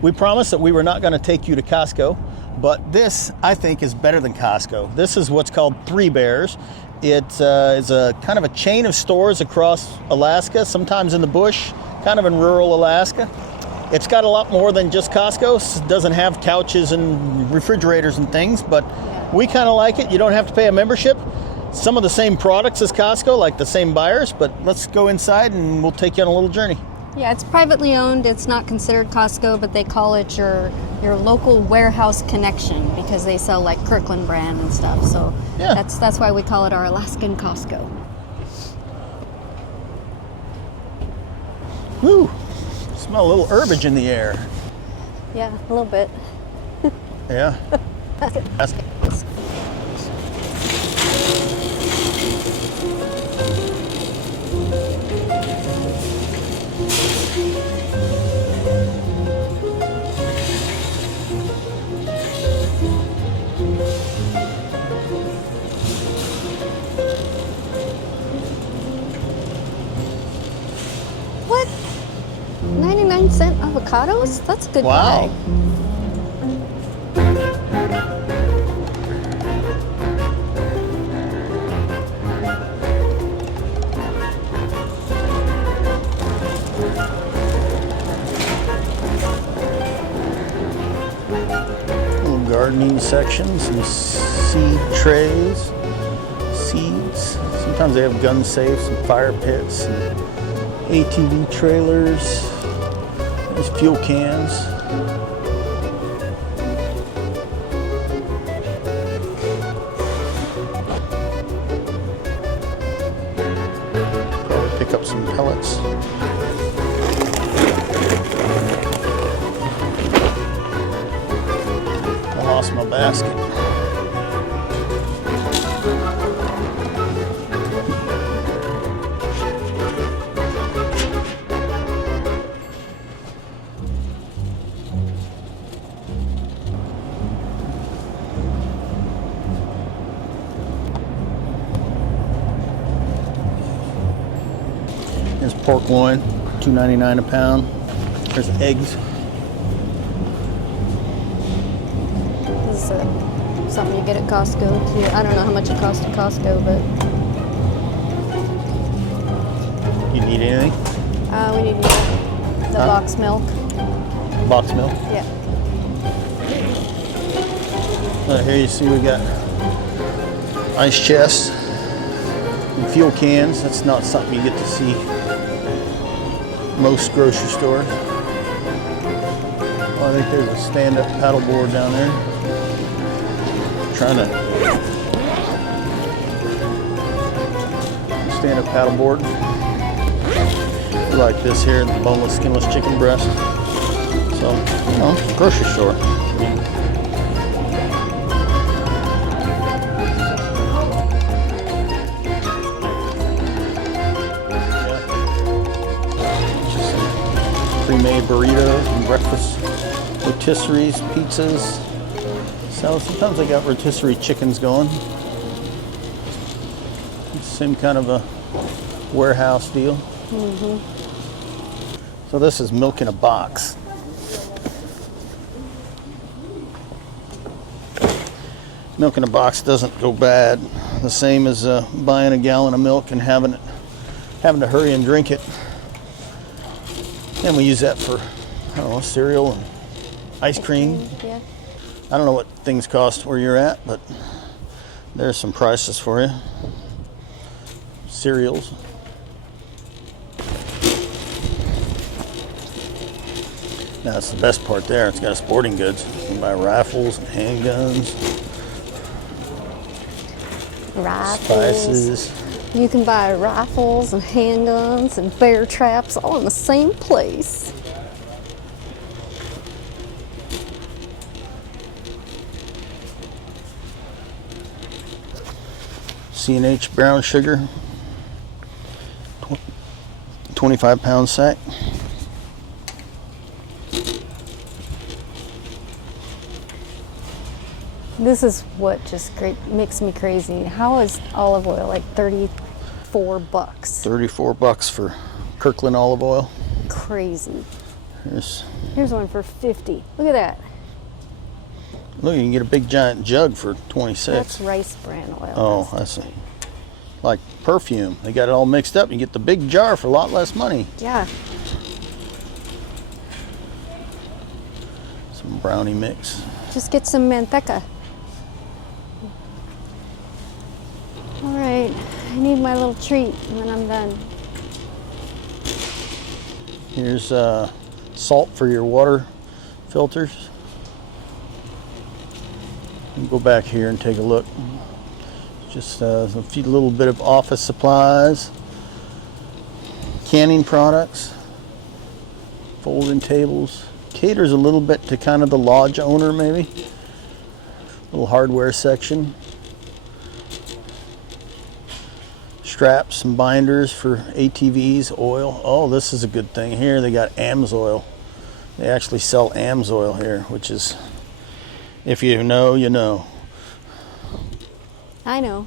We promised that we were not going to take you to Costco, but this, I think, is better than Costco. This is what's called Three Bears. It is a kind of a chain of stores across Alaska, sometimes in the bush, kind of in rural Alaska. It's got a lot more than just Costco. It doesn't have couches and refrigerators and things, but we kind of like it. You don't have to pay a membership. Some of the same products as Costco, like the same buyers, but let's go inside and we'll take you on a little journey. Yeah, it's privately owned. It's not considered Costco, but they call it your local warehouse connection because they sell like Kirkland brand and stuff. So yeah, that's why we call it our Alaskan Costco. Woo! Smell a little herbage in the air. Yeah, a little bit. Yeah. That's What? 99-cent avocados? That's a good wow. buy. Little gardening sections, some seed trays, seeds. Sometimes they have gun safes and fire pits and ATV trailers. There's fuel cans. Probably pick up some pellets. I lost my basket. There's pork loin, $2.99 a pound. There's eggs. This is something you get at Costco too. I don't know how much it costs at Costco, but You need anything? we need the box milk. Box milk? Yeah. Here you see we got ice chests and fuel cans. That's not something you get to see most grocery stores. Oh, I think there's a stand-up paddleboard down there. Trying to stand-up paddleboard. Like this here, the boneless, skinless chicken breast. So, you know, grocery store. Pre-made burritos and breakfast rotisseries, pizzas. So sometimes I got rotisserie chickens going. Same kind of a warehouse deal. Mm-hmm. So this is milk in a box. Milk in a box doesn't go bad. The same as buying a gallon of milk and having to hurry and drink it. And we use that for, I don't know, cereal and ice cream. Yeah. I don't know what things cost where you're at, but there's some prices for you. Cereals. Now that's the best part there. It's got sporting goods. You can buy rifles and handguns. Rifles. Spices. You can buy rifles and handguns and bear traps all in the same place. C&H brown sugar. 25-pound sack. This is what just makes me crazy. How is olive oil like $34? $34 for Kirkland olive oil. Crazy. Here's one for 50. Look at that. Look, you can get a big giant jug for 26. That's rice bran oil. Oh, I see. Like perfume. They got it all mixed up. You get the big jar for a lot less money. Yeah. Some brownie mix. Just get some manteca. All right, I need my little treat and then I'm done. Here's salt for your water filters. Go back here and take a look. Just a few little bit of office supplies, canning products, folding tables. Caters a little bit to kind of the lodge owner, maybe. Little hardware section. Straps and binders for ATVs, oil. Oh, this is a good thing here. They got AMSOIL. They actually sell AMSOIL here, which is, if you know, you know. I know.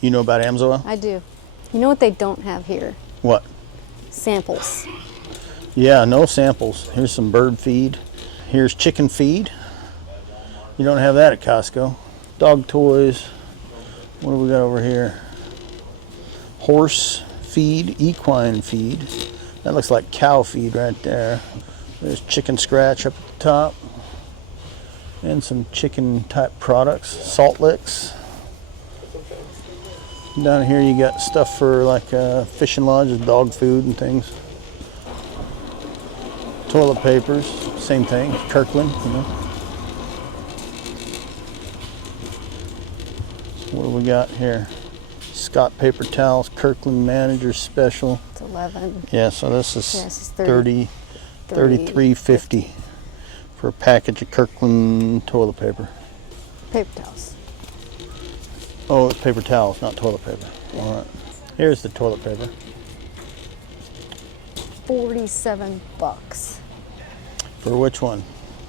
You know about AMSOIL? I do. You know what they don't have here? What? Samples. Yeah, no samples. Here's some bird feed. Here's chicken feed. You don't have that at Costco. Dog toys. What do we got over here? Horse feed, equine feed. That looks like cow feed right there. There's chicken scratch up at the top. And some chicken type products. Salt licks. Down here you got stuff for like fishing lodges, dog food and things. Toilet papers, same thing, Kirkland, you know. What do we got here? Scott paper towels, Kirkland Manager Special. It's 11. Yeah, so this is, Yeah, this is 33.50 for a package of Kirkland toilet paper. Paper towels. Oh, it's paper towels, not toilet paper. All right. Here's the toilet paper. 47 bucks. For which one?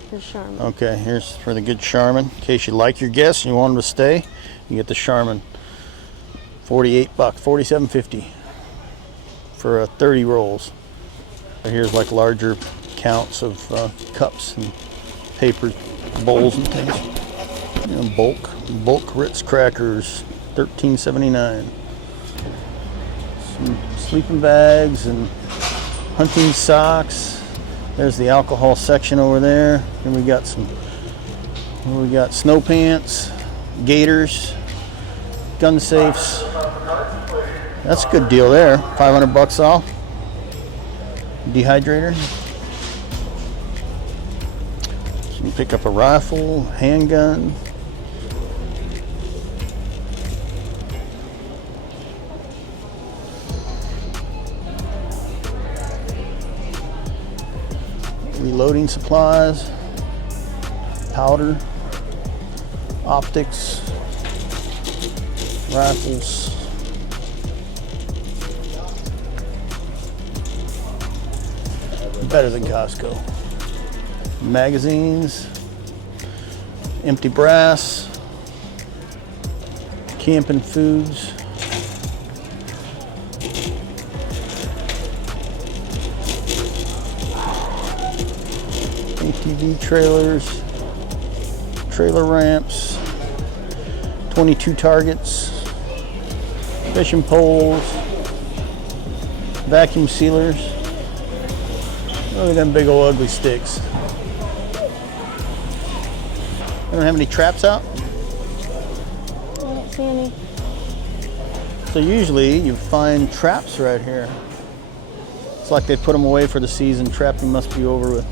For Charmin. Okay, here's for the good Charmin. In case you like your guests and you want them to stay, you get the Charmin. 48 bucks, 47.50 for 30 rolls. Here's like larger counts of cups and paper bowls and things. You know, bulk Ritz crackers, $13.79. Some sleeping bags and hunting socks. There's the alcohol section over there. And we got snow pants, gaiters, gun safes. That's a good deal there. 500 bucks off. Dehydrator. So you can pick up a rifle, handgun. Reloading supplies, powder, optics, rifles. Better than Costco. Magazines, empty brass, camping foods. ATV trailers, trailer ramps, 22 targets, fishing poles, vacuum sealers. Look at them big old ugly sticks. They don't have any traps out? I don't see any. So usually you find traps right here. It's like they put them away for the season. Trapping must be over with.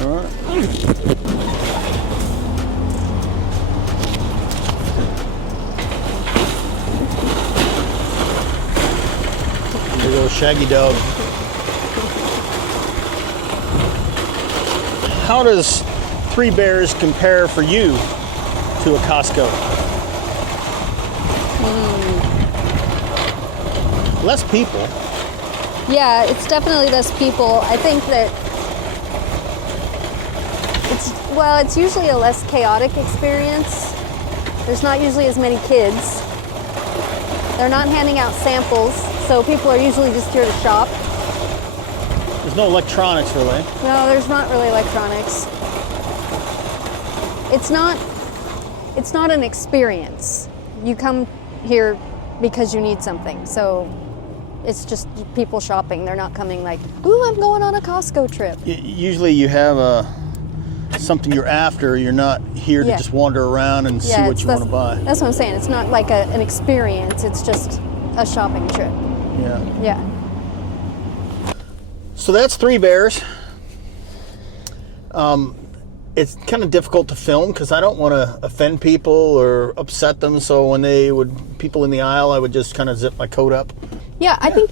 All right. Big old shaggy dog. How does Three Bears compare for you to a Costco? Less people. Yeah, it's definitely less people. I think that it's usually a less chaotic experience. There's not usually as many kids. They're not handing out samples, so people are usually just here to shop. There's no electronics, really. No, there's not really electronics. It's not an experience. You come here because you need something, so it's just people shopping. They're not coming like, ooh, I'm going on a Costco trip. Usually you have something you're after. You're not here to just wander around and see what you want to buy. That's what I'm saying. It's not like an experience. It's just a shopping trip. Yeah. Yeah. So that's Three Bears. It's kind of difficult to film because I don't want to offend people or upset them. So when people in the aisle, I would just kind of zip my coat up. Yeah, I think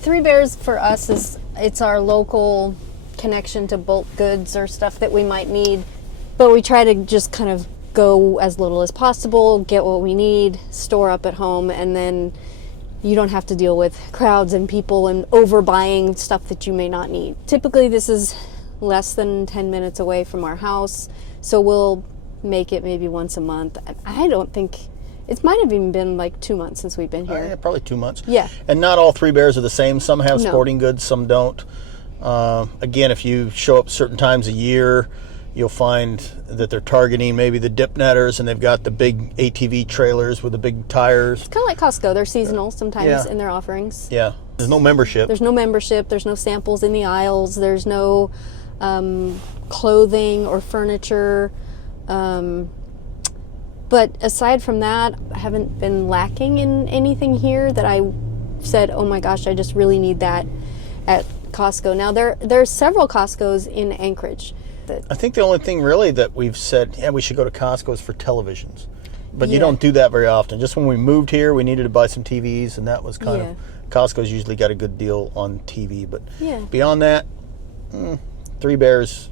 Three Bears for us it's our local connection to bulk goods or stuff that we might need. But we try to just kind of go as little as possible, get what we need, store up at home, and then you don't have to deal with crowds and people and overbuying stuff that you may not need. Typically, this is less than 10 minutes away from our house, so we'll make it maybe once a month. I don't think, it might have even been like 2 months since we've been here. Yeah, probably 2 months. Yeah. And not all Three Bears are the same. Some have sporting goods, some don't. Again, if you show up certain times a year, you'll find that they're targeting maybe the dip netters, and they've got the big ATV trailers with the big tires. It's kind of like Costco. They're seasonal sometimes in their offerings. Yeah. There's no membership. There's no membership. There's no samples in the aisles. There's no clothing or furniture. But aside from that, I haven't been lacking in anything here that I said, oh my gosh, I just really need that at Costco. Now, there's several Costcos in Anchorage. I think the only thing really that we've said, we should go to Costco is for televisions. But you don't do that very often. Just when we moved here, we needed to buy some TVs, and that was kind of, Costco's usually got a good deal on TV. But beyond that, Three Bears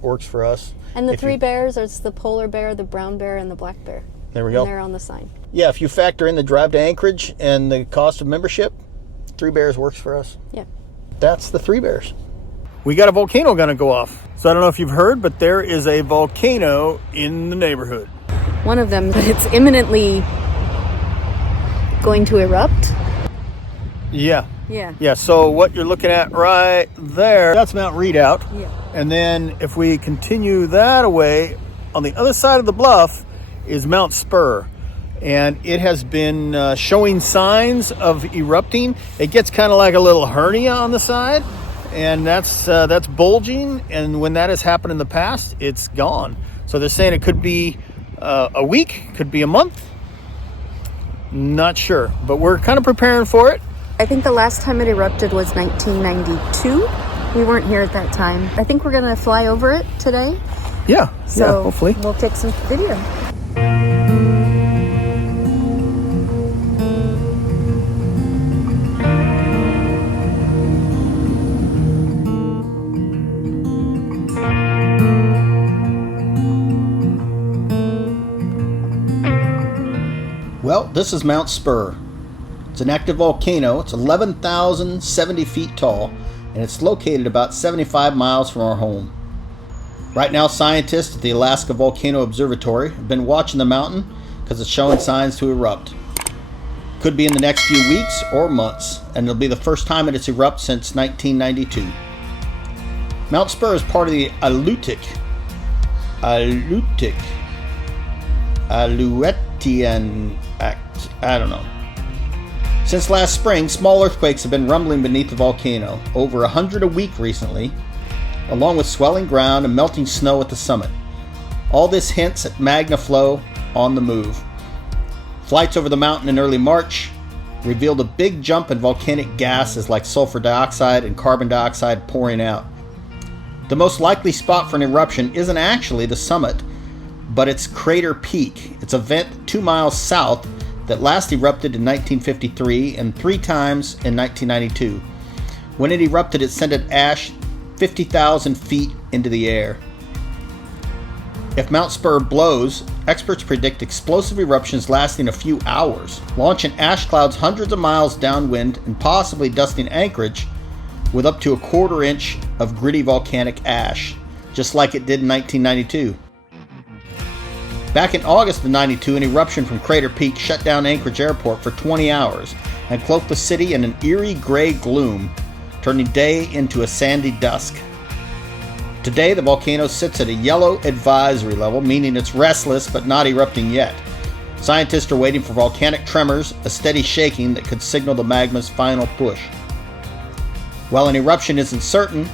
works for us. And the Three Bears, there's the polar bear, the brown bear, and the black bear. There we go. And they're on the sign. Yeah, if you factor in the drive to Anchorage and the cost of membership, Three Bears works for us. Yeah. That's the Three Bears. We got a volcano going to go off. So I don't know if you've heard, but there is a volcano in the neighborhood. One of them, it's imminently going to erupt. Yeah. Yeah. Yeah, so what you're looking at right there, that's Mount Redoubt. Yeah. And then if we continue that away, on the other side of the bluff is Mount Spur. And it has been showing signs of erupting. It gets kind of like a little hernia on the side. And that's bulging, and when that has happened in the past, it's gone. So they're saying it could be a week, could be a month. Not sure, but we're kind of preparing for it. I think the last time it erupted was 1992. We weren't here at that time. I think we're going to fly over it today. Yeah, so hopefully. We'll take some video. Well, this is Mount Spur. It's an active volcano. It's 11,070 feet tall, and it's located about 75 miles from our home. Right now, scientists at the Alaska Volcano Observatory have been watching the mountain because it's showing signs to erupt. Could be in the next few weeks or months, and it'll be the first time it has erupted since 1992. Mount Spur is part of the Alutian Act. I don't know. Since last spring, small earthquakes have been rumbling beneath the volcano, over 100 a week recently, along with swelling ground and melting snow at the summit. All this hints at magma flow on the move. Flights over the mountain in early March revealed a big jump in volcanic gases like sulfur dioxide and carbon dioxide pouring out. The most likely spot for an eruption isn't actually the summit, but it's Crater Peak. It's a vent 2 miles south that last erupted in 1953 and 3 times in 1992. When it erupted, it sent ash 50,000 feet into the air. If Mount Spur blows, experts predict explosive eruptions lasting a few hours, launching ash clouds hundreds of miles downwind and possibly dusting Anchorage with up to a quarter inch of gritty volcanic ash, just like it did in 1992. Back in August of '92, an eruption from Crater Peak shut down Anchorage Airport for 20 hours and cloaked the city in an eerie gray gloom, turning day into a sandy dusk. Today, the volcano sits at a yellow advisory level, meaning it's restless but not erupting yet. Scientists are waiting for volcanic tremors, a steady shaking that could signal the magma's final push. While an eruption isn't certain,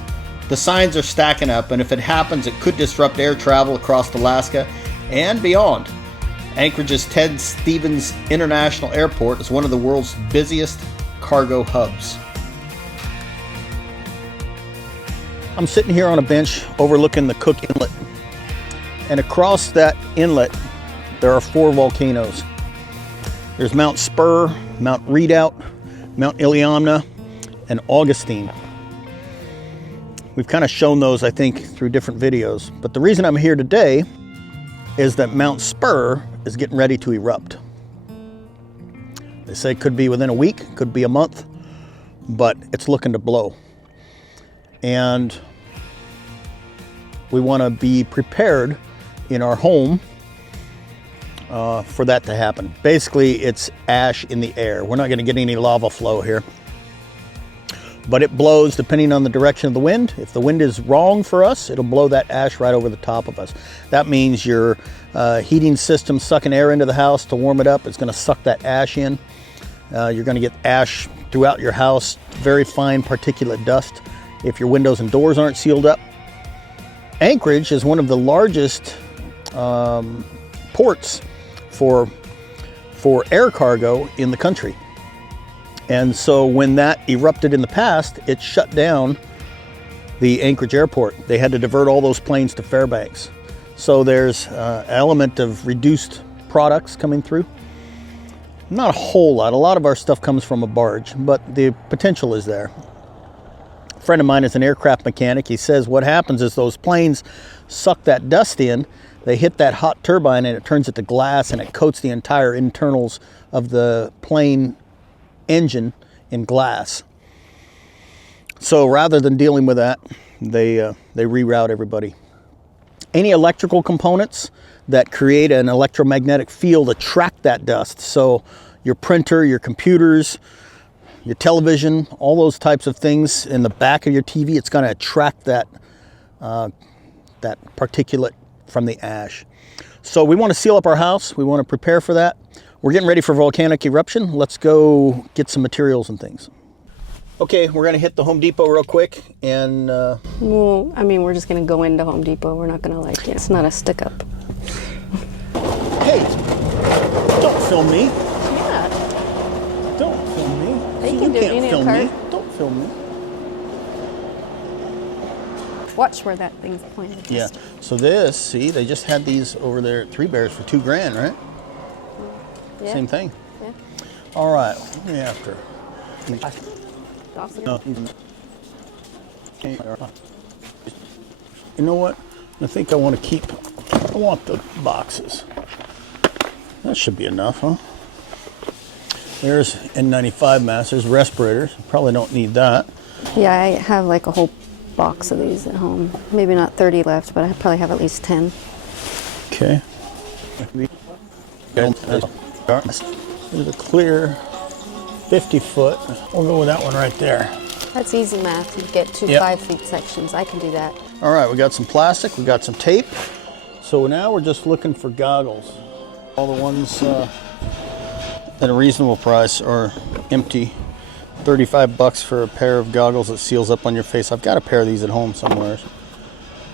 the signs are stacking up, and if it happens, it could disrupt air travel across Alaska and beyond. Anchorage's Ted Stevens International Airport is one of the world's busiest cargo hubs. I'm sitting here on a bench overlooking the Cook Inlet, and across that inlet there are 4 volcanoes. There's Mount Spur, Mount Redoubt, Mount Iliamna, and Augustine. We've kind of shown those, I think, through different videos, but the reason I'm here today is that Mount Spur is getting ready to erupt. They say it could be within a week, could be a month, but it's looking to blow. And we want to be prepared in our home for that to happen. Basically, it's ash in the air. We're not going to get any lava flow here, but it blows depending on the direction of the wind. If the wind is wrong for us, it'll blow that ash right over the top of us. That means your heating system sucking air into the house to warm it up. It's going to suck that ash in. You're going to get ash throughout your house, very fine particulate dust if your windows and doors aren't sealed up. Anchorage is one of the largest ports for air cargo in the country. And so when that erupted in the past, it shut down the Anchorage Airport. They had to divert all those planes to Fairbanks. So there's an element of reduced products coming through. Not a whole lot. A lot of our stuff comes from a barge, but the potential is there. A friend of mine is an aircraft mechanic. He says what happens is those planes suck that dust in, they hit that hot turbine and it turns it to glass and it coats the entire internals of the plane engine in glass. So rather than dealing with that, they reroute everybody. Any electrical components that create an electromagnetic field attract that dust. So your printer, your computers, your television, all those types of things in the back of your TV, it's going to attract that particulate from the ash. So we want to seal up our house. We want to prepare for that. We're getting ready for volcanic eruption. Let's go get some materials and things. Okay, we're going to hit the Home Depot real quick and... Well, I mean, we're just going to go into Home Depot. We're not going to it's not a stick-up. Hey, don't film me. Yeah. Don't film me. They can do it. You need a card. Don't film me. Watch where that thing's pointed. Yeah, so this, see, they just had these over there at Three Bears for $2,000, right? Yeah. Same thing. Yeah. All right, what are we after? No. You know what? I think I want the boxes. That should be enough, huh? There's N95 masks, there's respirators. Probably don't need that. Yeah, I have like a whole box of these at home. Maybe not 30 left, but I probably have at least 10. Okay. There's a clear 50 foot. We'll go with that one right there. That's easy math. You get two 5-foot sections. I can do that. All right, we got some plastic, we got some tape. So now we're just looking for goggles. All the ones at a reasonable price are empty. $35 for a pair of goggles that seals up on your face. I've got a pair of these at home somewhere.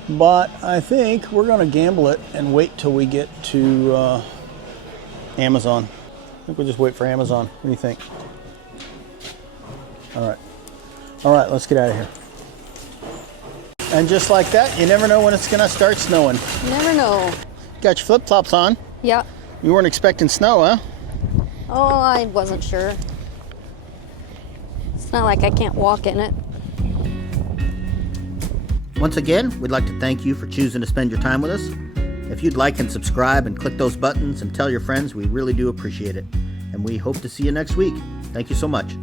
But I think we're gonna gamble it and wait till we get to Amazon. I think we'll just wait for Amazon. What do you think? All right, let's get out of here. And just like that, you never know when it's gonna start snowing. You never know. Got your flip-flops on. Yeah. You weren't expecting snow, huh? Oh, I wasn't sure. It's not like I can't walk in it. Once again, we'd like to thank you for choosing to spend your time with us. If you'd like and subscribe and click those buttons and tell your friends, we really do appreciate it. And we hope to see you next week. Thank you so much.